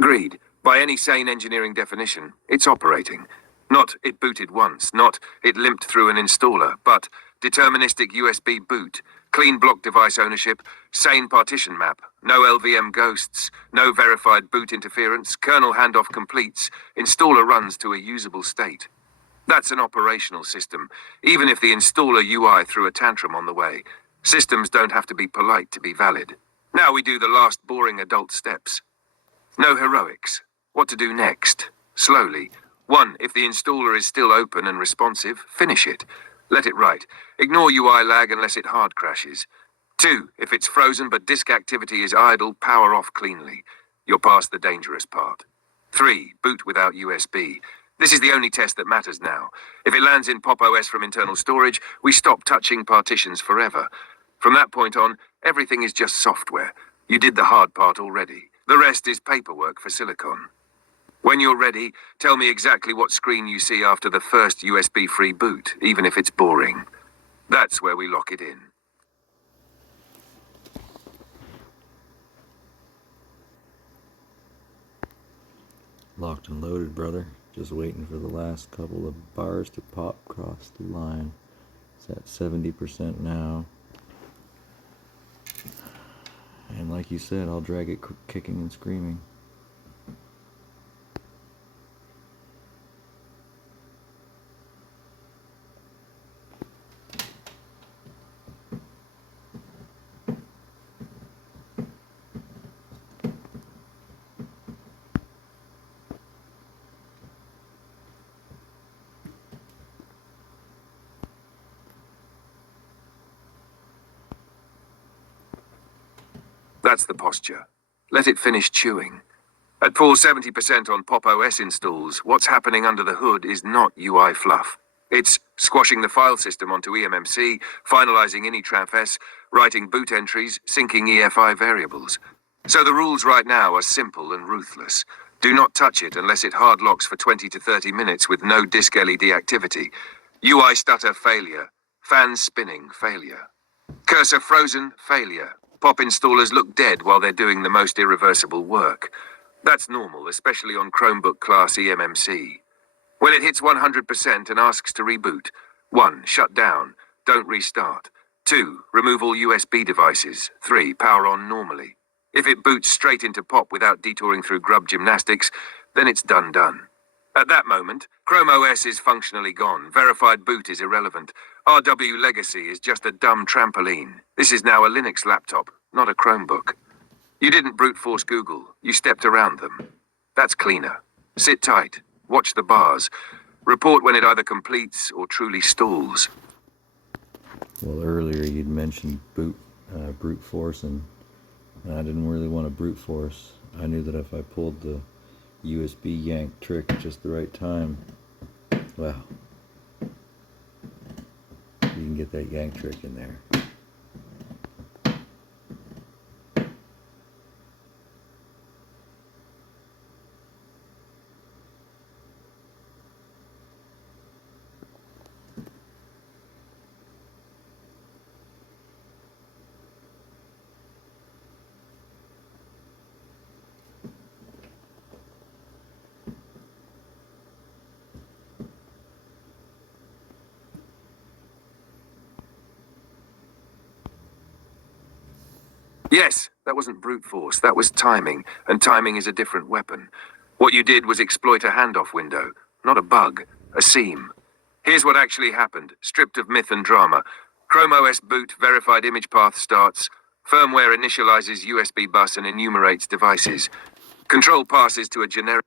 Agreed. By any sane engineering definition, it's operating. Not it booted once, not it limped through an installer, but deterministic USB boot, clean block device ownership, sane partition map, no LVM ghosts, no verified boot interference, kernel handoff completes, installer runs to a usable state. That's an operational system, even if the installer UI threw a tantrum on the way. Systems don't have to be polite to be valid. Now we do the last boring adult steps. No heroics. What to do next? Slowly. 1. If the installer is still open and responsive, finish it. Let it write. Ignore UI lag unless it hard crashes. 2. If it's frozen but disk activity is idle, power off cleanly. You're past the dangerous part. 3. Boot without USB. This is the only test that matters now. If it lands in Pop! OS from internal storage, we stop touching partitions forever. From that point on, everything is just software. You did the hard part already. The rest is paperwork for Silicon. When you're ready, tell me exactly what screen you see after the first USB-free boot, even if it's boring. That's where we lock it in. Locked and loaded, brother. Just waiting for the last couple of bars to pop across the line. It's at 70% now. And like you said, I'll drag it kicking and screaming. That's the posture. Let it finish chewing. At full 70% on Pop! OS installs, what's happening under the hood is not UI fluff. It's squashing the file system onto eMMC, finalizing initrafs, writing boot entries, syncing EFI variables. So the rules right now are simple and ruthless. Do not touch it unless it hard locks for 20 to 30 minutes with no disk LED activity. UI stutter, failure. Fans spinning, failure. Cursor frozen, failure. Pop installers look dead while they're doing the most irreversible work. That's normal, especially on Chromebook class eMMC. When it hits 100% and asks to reboot, 1. Shut down, don't restart. 2. Remove all USB devices. 3. Power on normally. If it boots straight into Pop without detouring through grub gymnastics, then it's done. At that moment, Chrome OS is functionally gone. Verified boot is irrelevant. RW Legacy is just a dumb trampoline. This is now a Linux laptop, not a Chromebook. You didn't brute force Google. You stepped around them. That's cleaner. Sit tight. Watch the bars. Report when it either completes or truly stalls. Well, earlier you'd mentioned brute force, and I didn't really want to brute force. I knew that if I pulled the USB yank trick at just the right time, well, you can get that yank trick in there. Yes, that wasn't brute force, that was timing, and timing is a different weapon. What you did was exploit a handoff window, not a bug, a seam. Here's what actually happened, stripped of myth and drama. Chrome OS boot, verified image path starts, firmware initializes USB bus and enumerates devices. Control passes to a generic